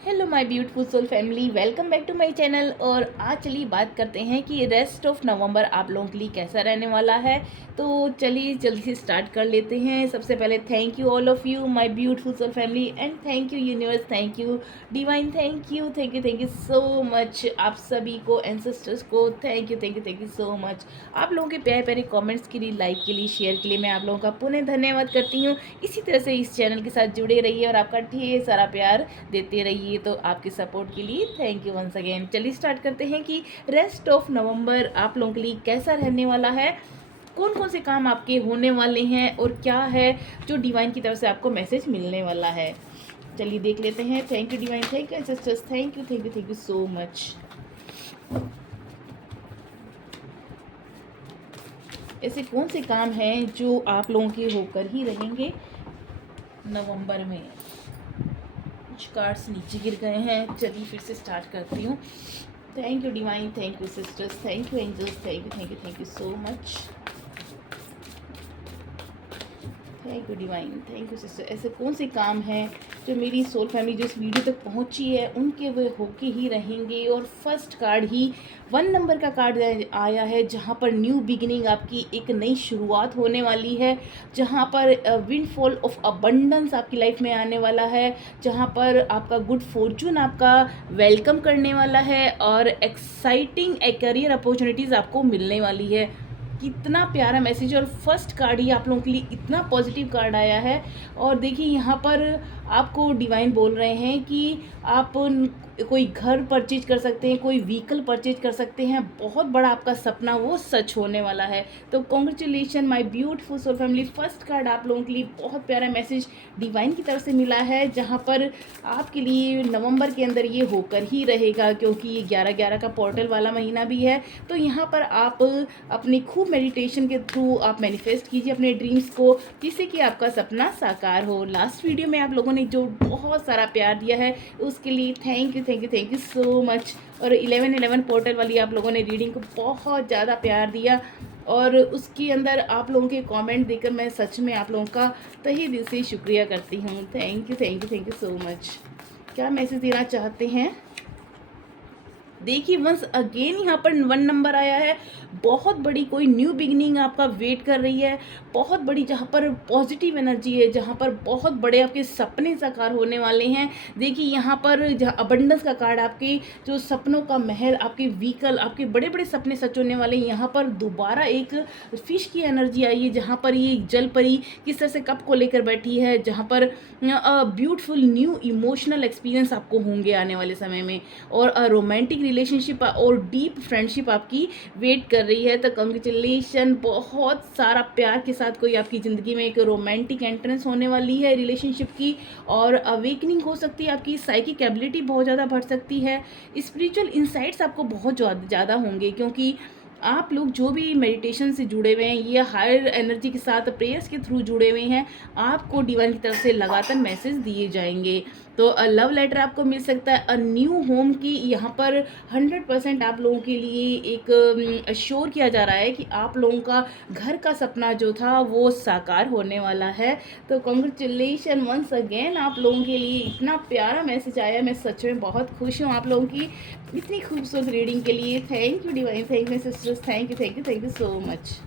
Hello my beautiful soul family, welcome back to my channel. और आज चलिए बात करते हैं कि रेस्ट ऑफ नवंबर आप लोगों के लिए कैसा रहने वाला है। तो चलिए जल्दी से स्टार्ट कर लेते हैं। सबसे पहले thank you all of you my beautiful soul family and thank you universe, thank you divine, thank you so much. आप सभी को एंसेस्टर्स को थैंक यू सो मच। आप लोगों के प्यारे प्यारे कमेंट्स के लिए, लाइक के लिए, शेयर के लिए मैं आप लोगों का पुनः धन्यवाद करती हूँ। इसी तरह से इस चैनल के साथ जुड़े रहिए और आपका ढेर सारा प्यार देते रहिए। तो आपके सपोर्ट के लिए थैंक यू वंस अगेन। चलिए स्टार्ट करते हैं कि रेस्ट ऑफ नवंबर आप लोगों के लिए कैसा रहने वाला है, कौन कौन से काम आपके होने वाले हैं और क्या है जो डिवाइन की तरफ से आपको मैसेज मिलने वाला है। चलिए देख लेते हैं। Thank you divine, thank you sisters, thank you so much. ऐसे कौन से काम हैं जो आप लोगों के होकर ही रहेंगे नवंबर में। कुछ कार्ड्स नीचे गिर गए हैं, चलिए फिर से स्टार्ट करती हूँ। Thank you divine, thank you sisters, thank you angels, thank you so much. Thank you divine, thank you sister. ऐसे कौन से काम हैं जो मेरी सोल फैमिली जो इस वीडियो तक पहुंची है उनके वे होके ही रहेंगे। और फर्स्ट कार्ड ही 1 नंबर का कार्ड आया है, जहां पर न्यू बिगिनिंग, आपकी एक नई शुरुआत होने वाली है, जहां पर विंडफॉल ऑफ अबंडेंस आपकी लाइफ में आने वाला है, जहां पर आपका गुड फॉर्चून आपका वेलकम करने वाला है और एक्साइटिंग करियर अपॉर्चुनिटीज़ आपको मिलने वाली है। कितना प्यारा मैसेज। और फर्स्ट कार्ड ही आप लोगों के लिए इतना पॉजिटिव कार्ड आया है। और देखिए यहाँ पर आपको डिवाइन बोल रहे हैं कि आप कोई घर परचेज कर सकते हैं, कोई व्हीकल परचेज कर सकते हैं। बहुत बड़ा आपका सपना वो सच होने वाला है। तो congratulation my beautiful soul family. First card आप लोगों के लिए बहुत प्यारा मैसेज डिवाइन की तरफ से मिला है, जहाँ पर आपके लिए नवंबर के अंदर ये होकर ही रहेगा, क्योंकि ये 11/11 का पोर्टल वाला महीना भी है। तो यहाँ पर आप अपनी खूब मेडिटेशन के थ्रू आप मैनिफेस्ट कीजिए अपने ड्रीम्स को, जिससे कि आपका सपना साकार हो। लास्ट वीडियो में आप लोगों ने जो बहुत सारा प्यार दिया है उसके लिए थैंक यू सो मच। और 11/11 पोर्टल वाली आप लोगों ने रीडिंग को बहुत ज़्यादा प्यार दिया और उसके अंदर आप लोगों के कमेंट देकर मैं सच में आप लोगों का तहे दिल से शुक्रिया करती हूँ। Thank you so much. क्या मैसेज देना चाहते हैं? देखिए वंस अगेन यहाँ पर 1 नंबर आया है। बहुत बड़ी कोई न्यू बिगिनिंग आपका वेट कर रही है, बहुत बड़ी, जहाँ पर पॉजिटिव एनर्जी है, जहाँ पर बहुत बड़े आपके सपने साकार होने वाले हैं। देखिए यहाँ पर जहाँ अबंडेंस का कार्ड, आपके जो सपनों का महल, आपके व्हीकल, आपके बड़े बड़े सपने सच होने वाले हैं। यहाँ पर दोबारा एक फिश की एनर्जी आई है, जहाँ पर ये जल परी किस तरह से कप को लेकर बैठी है, जहाँ पर ब्यूटीफुल न्यू इमोशनल एक्सपीरियंस आपको होंगे आने वाले समय में। और रोमांटिक रिलेशनशिप और डीप फ्रेंडशिप आपकी वेट कर रही है। तो कंग्रेचुलेशन, बहुत सारा प्यार के साथ कोई आपकी ज़िंदगी में एक रोमांटिक एंट्रेंस होने वाली है रिलेशनशिप की। और अवेकनिंग हो सकती है, आपकी साइकिक एबिलिटी बहुत ज़्यादा बढ़ सकती है। स्पिरिचुअल इंसाइट्स आपको बहुत ज़्यादा होंगे, क्योंकि आप लोग जो भी मेडिटेशन से जुड़े हुए हैं, ये हायर एनर्जी के साथ प्रेयर्स के थ्रू जुड़े हुए हैं, आपको डिवाइन की तरफ से लगातार मैसेज दिए जाएंगे। तो लव लेटर आपको मिल सकता है, न्यू होम की यहाँ पर 100% आप लोगों के लिए एक श्योर किया जा रहा है कि आप लोगों का घर का सपना जो था वो साकार होने वाला है। तो कॉन्ग्रेचुलेशन वंस अगेन, आप लोगों के लिए इतना प्यारा मैसेज आया। मैं सच में बहुत खुश हूँ आप लोगों की इतनी खूबसूरत रीडिंग के लिए। Thank you divine, thank you sisters, thank you so much.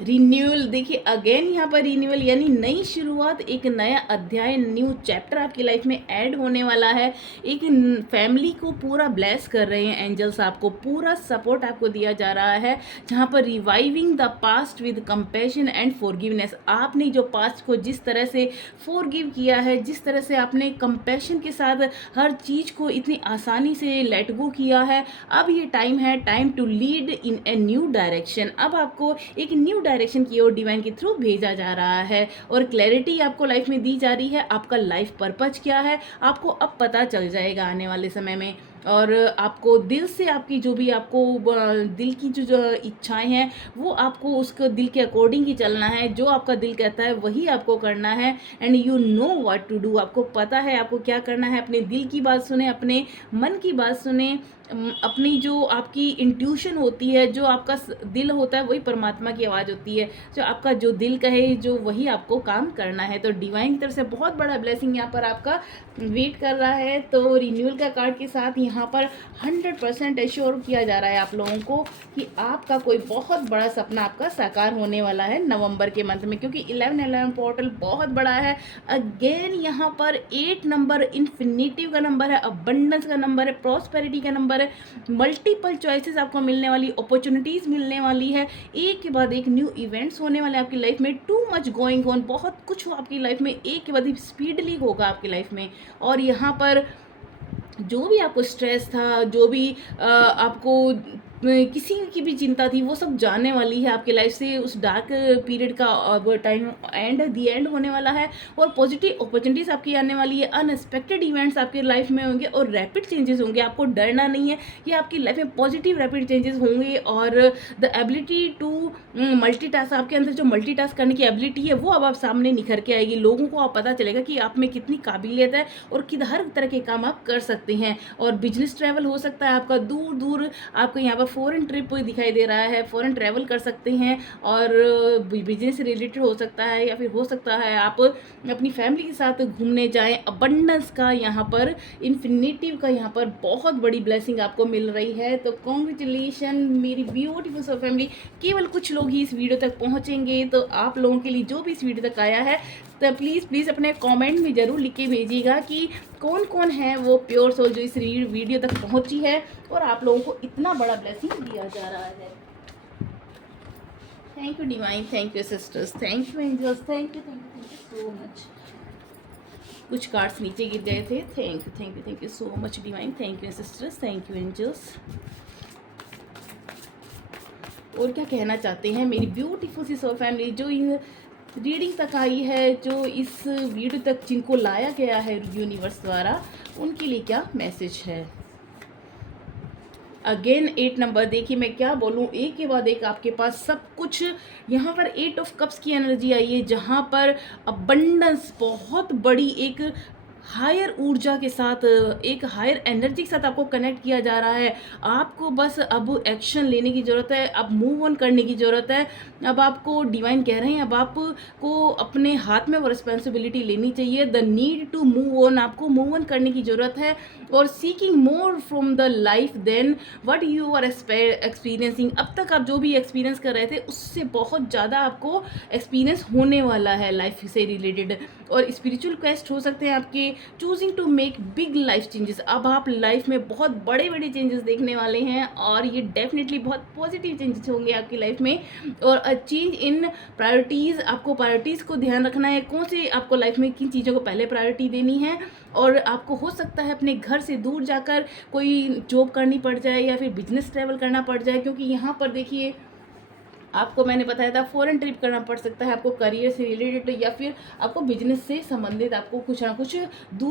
Renewal, देखिए अगेन यहाँ पर रिन्यूअल यानी नई शुरुआत, एक नया अध्याय, न्यू चैप्टर आपकी लाइफ में ऐड होने वाला है। एक फैमिली को पूरा ब्लेस कर रहे हैं एंजल्स, आपको पूरा सपोर्ट आपको दिया जा रहा है, जहाँ पर reviving the past with compassion and forgiveness. आपने जो पास्ट को जिस तरह से फॉरगिव किया है, जिस तरह से आपने कंपैशन के साथ हर चीज़ को इतनी आसानी से लेट गो किया है, अब ये टाइम है, time to lead in a new direction. अब आपको एक न्यू डायरेक्शन की ओर डिवाइन के थ्रू भेजा जा रहा है और क्लैरिटी आपको लाइफ में दी जा रही है। आपका लाइफ पर्पज क्या है आपको अब पता चल जाएगा आने वाले समय में। और आपको दिल से आपकी जो भी आपको दिल की जो इच्छाएं हैं वो आपको उसको दिल के अकॉर्डिंग ही चलना है। जो आपका दिल कहता है वही आपको करना है। And you know what to do, आपको पता है आपको क्या करना है। अपने दिल की बात सुने, अपने मन की बात सुने। अपनी जो आपकी इंट्यूशन होती है, जो आपका दिल होता है वही परमात्मा की आवाज़ होती है। जो आपका जो दिल कहे जो वही आपको काम करना है। तो डिवाइन की तरफ से बहुत बड़ा ब्लेसिंग यहाँ पर आपका वेट कर रहा है। तो रिन्यूअल का कार्ड के साथ यहाँ पर 100% एश्योर किया जा रहा है आप लोगों को कि आपका कोई बहुत बड़ा सपना आपका साकार होने वाला है नवंबर के मंथ में, क्योंकि 11-11 पोर्टल बहुत बड़ा है। अगेन यहाँ पर 8 नंबर इन्फिनिटिव का नंबर है, अबंडेंस का नंबर है, प्रॉस्पेरिटी का नंबर है, मल्टीपल चॉइसेस आपको मिलने वाली, अपॉर्चुनिटीज़ मिलने वाली है, एक के बाद एक न्यू इवेंट्स होने वाले आपकी लाइफ में, टू मच गोइंग ऑन, बहुत कुछ हो आपकी लाइफ में, एक के बाद एक स्पीडली होगा आपकी लाइफ में। और यहाँ पर जो भी आपको स्ट्रेस था, जो भी आपको किसी की भी चिंता थी, वो सब जाने वाली है आपकी लाइफ से। उस डार्क पीरियड का अब टाइम दी एंड होने वाला है और पॉजिटिव अपॉर्चुनिटीज़ आपकी आने वाली है। अनएक्सपेक्टेड इवेंट्स आपकी लाइफ में होंगे और रैपिड चेंजेस होंगे। आपको डरना नहीं है, ये आपकी लाइफ में पॉजिटिव रैपिड चेंजेस होंगे। और द एबिलिटी टू मल्टीटास्क, आपके अंदर जो मल्टीटास्क करने की एबिलिटी है वो अब आप सामने निखर के आएगी। लोगों को आप पता चलेगा कि आप में कितनी काबिलियत है और हर तरह के काम आप कर सकते हैं। और बिजनेस ट्रैवल हो सकता है आपका, दूर दूर आपको यहाँ पर फॉरेन ट्रिप दिखाई दे रहा है, फॉरेन ट्रैवल कर सकते हैं। और बिजनेस से रिलेटेड हो सकता है, या फिर हो सकता है आप अपनी फैमिली के साथ घूमने जाएं। अबंडेंस का यहाँ पर, इन्फिनिटिव का यहाँ पर बहुत बड़ी ब्लेसिंग आपको मिल रही है। तो कॉन्ग्रेचुलेशन मेरी ब्यूटीफुल सो फैमिली। केवल कुछ लोग ही इस वीडियो तक पहुँचेंगे, तो आप लोगों के लिए जो भी इस वीडियो तक आया है तो प्लीज़ अपने कमेंट में ज़रूर लिख के भेजिएगा कि कौन कौन है वो प्योर सोल जो इस वीडियो तक पहुंची है और आप लोगों को इतना बड़ा ब्लेसिंग दिया जा रहा है। Thank you divine, thank you sisters, thank you angels, thank you so much. कुछ कार्ड्स नीचे गिर गए थे। Thank you so much divine, thank you sisters, thank you angels. और क्या कहना चाहते हैं मेरी ब्यूटीफुल सी सोल फैमिली जो इन रीडिंग तक आई है, जो इस वीडियो तक जिनको लाया गया है यूनिवर्स द्वारा, उनके लिए क्या मैसेज है। अगेन 8 नंबर, देखिए मैं क्या बोलूँ, एक के बाद एक आपके पास सब कुछ। यहाँ पर 8 ऑफ कप्स की एनर्जी आई है, जहाँ पर अबंडेंस बहुत बड़ी एक हायर ऊर्जा के साथ, एक हायर एनर्जी के साथ आपको कनेक्ट किया जा रहा है। आपको बस अब एक्शन लेने की ज़रूरत है, अब मूव ऑन करने की ज़रूरत है। अब आपको डिवाइन कह रहे हैं अब आपको अपने हाथ में वो रिस्पॉन्सिबिलिटी लेनी चाहिए। The need to move on, आपको मूव ऑन करने की ज़रूरत है। और seeking more from the life than what you are experiencing. अब तक आप जो भी एक्सपीरियंस कर रहे थे उससे बहुत ज़्यादा आपको एक्सपीरियंस होने वाला है लाइफ से रिलेटेड। और स्पिरिचुअल क्वेस्ट हो सकते हैं आपके, choosing to make big life changes. अब आप लाइफ में बहुत बड़े बड़े चेंजेस देखने वाले हैं और ये डेफिनेटली बहुत पॉजिटिव चेंजेस होंगे आपकी लाइफ में। और चेंज इन प्रायोरिटीज़, आपको प्रायोरिटीज़ को ध्यान रखना है, कौन से आपको लाइफ में किन चीज़ों को पहले प्रायोरिटी देनी है। और आपको हो सकता है अपने घर से दूर जाकर कोई जॉब करनी पड़ जाए या फिर बिजनेस ट्रैवल करना पड़ जाए, क्योंकि यहाँ पर देखिए आपको मैंने बताया था फॉरेन ट्रिप करना पड़ सकता है आपको करियर से रिलेटेड, या फिर आपको बिजनेस से संबंधित आपको कुछ ना कुछ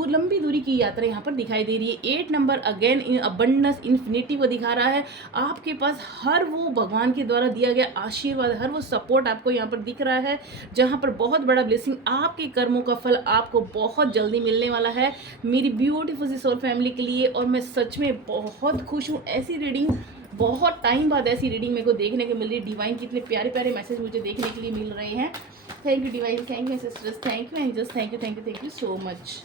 लंबी दूरी की यात्रा यहाँ पर दिखाई दे रही है। 8 नंबर अगेन अबंडेंस इन्फिनिटी को दिखा रहा है। आपके पास हर वो भगवान के द्वारा दिया गया आशीर्वाद, हर वो सपोर्ट आपको यहाँ पर दिख रहा है, जहाँ पर बहुत बड़ा ब्लेसिंग, आपके कर्मों का फल आपको बहुत जल्दी मिलने वाला है मेरी ब्यूटीफुल सी सोल फैमिली के लिए। और मैं सच में बहुत खुश हूँ, ऐसी रीडिंग बहुत टाइम बाद ऐसी रीडिंग मेरे को देखने को मिल रही है। डिवाइन के इतने प्यारे प्यारे मैसेज मुझे देखने के लिए मिल रहे हैं। Thank you divine, thank you sisters, thank you angels, thank you so much.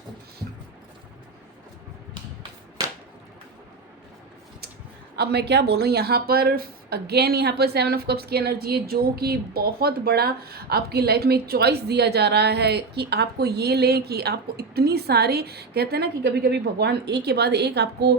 अब मैं क्या बोलूँ, यहाँ पर अगेन यहाँ पर 7 ऑफ कप्स की एनर्जी है, जो कि बहुत बड़ा आपकी लाइफ में चॉइस दिया जा रहा है कि आपको ये ले, कि आपको इतनी सारी, कहते हैं ना कि कभी कभी भगवान एक के बाद एक आपको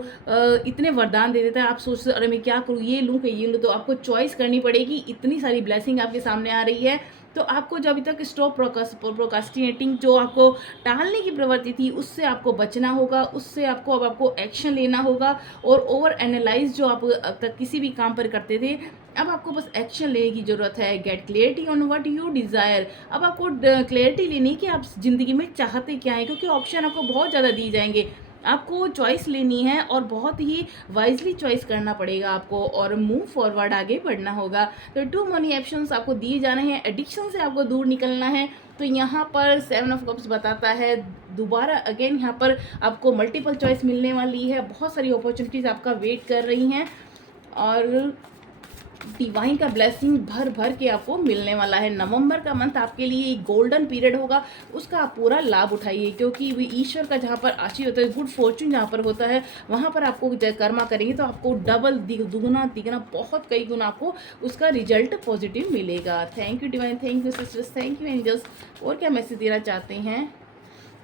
इतने वरदान दे देता है, आप सोचते अरे मैं क्या करूँ, ये लूँ कि ये लूँ, तो आपको चॉइस करनी पड़ेगी। इतनी सारी ब्लेसिंग आपके सामने आ रही है, तो आपको जो अभी तक स्टॉप प्रोकास्टिनेटिंग, जो आपको टालने की प्रवृत्ति थी, उससे आपको बचना होगा, उससे अब आपको एक्शन लेना होगा। और ओवर एनालाइज जो आप अब तक किसी भी काम पर करते थे, अब आपको बस एक्शन लेने की ज़रूरत है। Get clarity on what you desire. अब आपको क्लियरिटी लेनी है कि आप ज़िंदगी में चाहते क्या हैं, क्योंकि ऑप्शन आपको बहुत ज़्यादा दिए जाएंगे। आपको चॉइस लेनी है और बहुत ही वाइजली चॉइस करना पड़ेगा आपको और मूव फॉरवर्ड आगे बढ़ना होगा। तो 2 मनी ऑप्शंस आपको दिए जाने हैं, एडिक्शन से आपको दूर निकलना है। तो यहाँ पर 7 ऑफ कप्स बताता है दोबारा अगेन यहाँ पर आपको मल्टीपल चॉइस मिलने वाली है, बहुत सारी अपॉर्चुनिटीज़ आपका वेट कर रही हैं और डिवाइन का ब्लेसिंग भर भर के आपको मिलने वाला है। नवंबर का मंथ आपके लिए एक गोल्डन पीरियड होगा, उसका आप पूरा लाभ उठाइए, क्योंकि ईश्वर का जहाँ पर आशीर्वाद होता है, गुड फॉर्चून जहाँ पर होता है, वहाँ पर आपको कर्मा करेंगे तो आपको डबल दुगुना तिगुना बहुत कई गुना आपको उसका रिजल्ट पॉजिटिव मिलेगा। Thank you divine, thank you sisters, thank you angels. और क्या मैसेज देना चाहते हैं?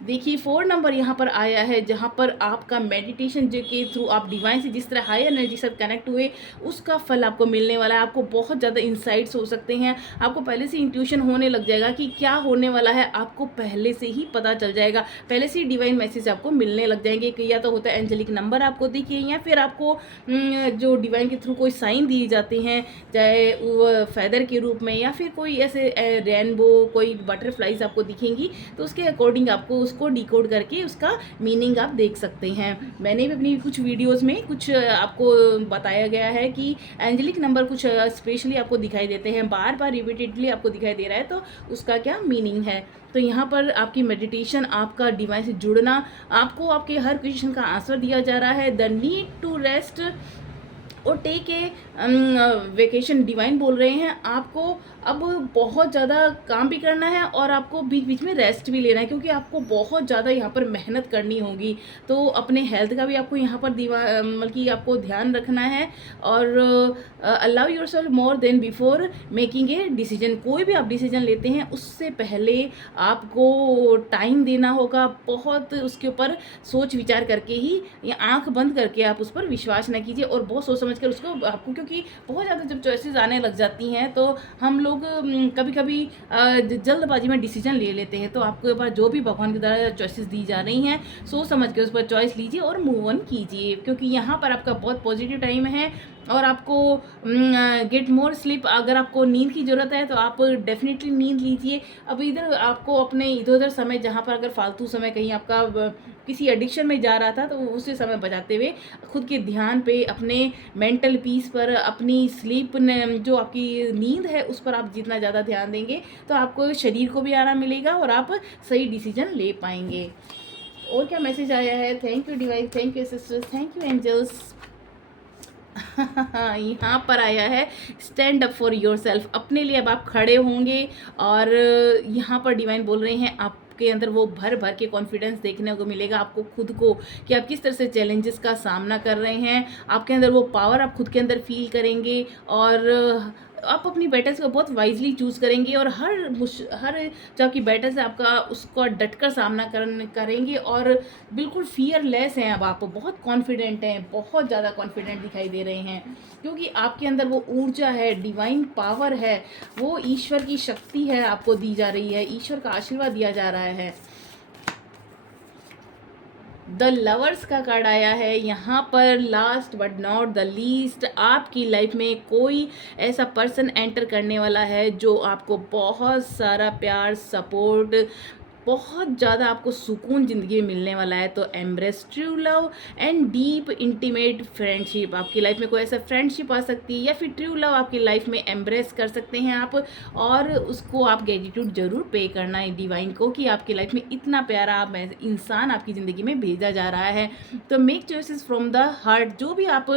देखिए 4 नंबर यहाँ पर आया है, जहाँ पर आपका मेडिटेशन जो के थ्रू आप डिवाइन से जिस तरह हाई एनर्जी से कनेक्ट हुए उसका फल आपको मिलने वाला है। आपको बहुत ज़्यादा इंसाइट्स हो सकते हैं, आपको पहले से इंट्यूशन होने लग जाएगा कि क्या होने वाला है, आपको पहले से ही पता चल जाएगा, पहले से ही डिवाइन मैसेज आपको मिलने लग जाएंगे कि या तो होता है एंजेलिक नंबर आपको दिखे या फिर आपको जो डिवाइन के थ्रू कोई साइन दिए जाते हैं, चाहे वो फेदर के रूप में या फिर कोई ऐसे रेनबो कोई बटरफ्लाइज आपको दिखेंगी, तो उसके अकॉर्डिंग आपको उसको डिकोड करके उसका मीनिंग आप देख सकते हैं। मैंने भी अपनी कुछ वीडियोस में कुछ आपको बताया गया है कि एंजेलिक नंबर कुछ स्पेशली आपको दिखाई देते हैं, बार बार रिपीटेडली आपको दिखाई दे रहा है, तो उसका क्या मीनिंग है। तो यहाँ पर आपकी मेडिटेशन, आपका डिवाइन से जुड़ना, आपको आपके हर क्वेश्चन का आंसर दिया जा रहा है। द नीड टू रेस्ट और टेक ए वेकेशन डिवाइन बोल रहे हैं, आपको अब बहुत ज़्यादा काम भी करना है और आपको बीच बीच में रेस्ट भी लेना है, क्योंकि आपको बहुत ज़्यादा यहाँ पर मेहनत करनी होगी। तो अपने हेल्थ का भी आपको यहाँ पर मतलब कि आपको ध्यान रखना है और allow yourself more than before making a decision. कोई भी आप डिसीजन लेते हैं उससे पहले आपको टाइम देना होगा, बहुत उसके ऊपर सोच विचार करके ही, या आंख बंद करके आप उस पर विश्वास न कीजिए और बहुत सोच समझ कर उसको आपको, क्योंकि बहुत ज़्यादा जब चॉइसेस आने लग जाती हैं तो हम लोग कभी कभी जल्दबाजी में डिसीजन ले लेते हैं। तो आपके पास जो भी भगवान की द्वारा चॉइसेस दी जा रही हैं, सोच समझ के उस पर चॉइस लीजिए और मूव ऑन कीजिए, क्योंकि यहाँ पर आपका बहुत पॉजिटिव टाइम है और आपको गेट मोर स्लीप। अगर आपको नींद की ज़रूरत है तो आप डेफिनेटली नींद लीजिए। अब इधर आपको अपने इधर उधर समय, जहाँ पर अगर फालतू समय कहीं आपका किसी एडिक्शन में जा रहा था, तो उसे समय बचाते हुए खुद के ध्यान पे, अपने मेंटल पीस पर, अपनी स्लीप जो आपकी नींद है उस पर आप जितना ज़्यादा ध्यान देंगे तो आपको शरीर को भी आराम मिलेगा और आप सही डिसीजन ले पाएंगे। और क्या मैसेज आया है? Thank you divine, thank you sisters, thank you angels. यहाँ पर आया है stand up for yourself, अपने लिए अब आप खड़े होंगे और यहाँ पर डिवाइन बोल रहे हैं आपके अंदर वो भर भर के कॉन्फिडेंस देखने को मिलेगा आपको खुद को, कि आप किस तरह से चैलेंजेस का सामना कर रहे हैं। आपके अंदर वो पावर आप खुद के अंदर फील करेंगे और आप अपनी बैटल्स को बहुत वाइजली चूज़ करेंगे और हर जो आपकी बैटल्स है आपका उसका डटकर सामना करेंगे और बिल्कुल फियरलेस हैं। अब आप बहुत कॉन्फिडेंट हैं, बहुत ज़्यादा कॉन्फिडेंट दिखाई दे रहे हैं, क्योंकि आपके अंदर वो ऊर्जा है, डिवाइन पावर है, वो ईश्वर की शक्ति है आपको दी जा रही है, ईश्वर का आशीर्वाद दिया जा रहा है। द लवर्स का कार्ड आया है यहाँ पर। Last but not the least, आपकी लाइफ में कोई ऐसा पर्सन एंटर करने वाला है जो आपको बहुत सारा प्यार, सपोर्ट, बहुत ज़्यादा आपको सुकून ज़िंदगी में मिलने वाला है। तो embrace true love and deep intimate friendship, आपकी लाइफ में कोई ऐसा फ्रेंडशिप आ सकती है या फिर ट्रू लव आपकी लाइफ में एम्ब्रेस कर सकते हैं आप, और उसको आप ग्रेटिट्यूड जरूर पे करना है डिवाइन को कि आपकी लाइफ में इतना प्यारा आप इंसान आपकी ज़िंदगी में भेजा जा रहा है। तो make choices from the heart, जो भी आप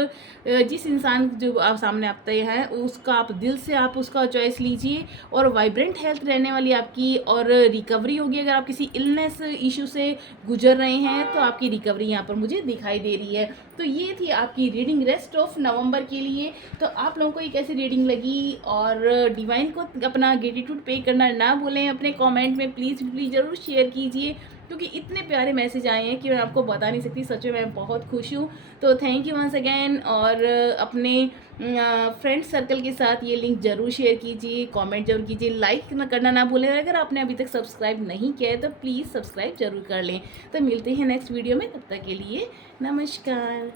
जिस इंसान जो आप सामने आते हैं उसका आप दिल से आप उसका चॉइस लीजिए और वाइब्रेंट हेल्थ रहने वाली आपकी और रिकवरी होगी। अगर आप किसी इलनेस इशू से गुजर रहे हैं तो आपकी रिकवरी यहाँ पर मुझे दिखाई दे रही है। तो ये थी आपकी रीडिंग रेस्ट ऑफ नवंबर के लिए। तो आप लोगों को एक ऐसी रीडिंग लगी और डिवाइन को अपना ग्रेटिट्यूड पे करना ना भूलें, अपने कमेंट में प्लीज़ ज़रूर शेयर कीजिए, क्योंकि इतने प्यारे मैसेज आए हैं कि मैं आपको बता नहीं सकती। सच में मैं बहुत खुश हूँ। तो थैंक यू वंस अगेन, और अपने फ्रेंड सर्कल के साथ ये लिंक ज़रूर शेयर कीजिए, कमेंट जरूर कीजिए, लाइक करना ना भूलें। अगर आपने अभी तक सब्सक्राइब नहीं किया है तो प्लीज़ सब्सक्राइब जरूर कर लें। तो मिलते हैं नेक्स्ट वीडियो में, तब तक के लिए नमस्कार।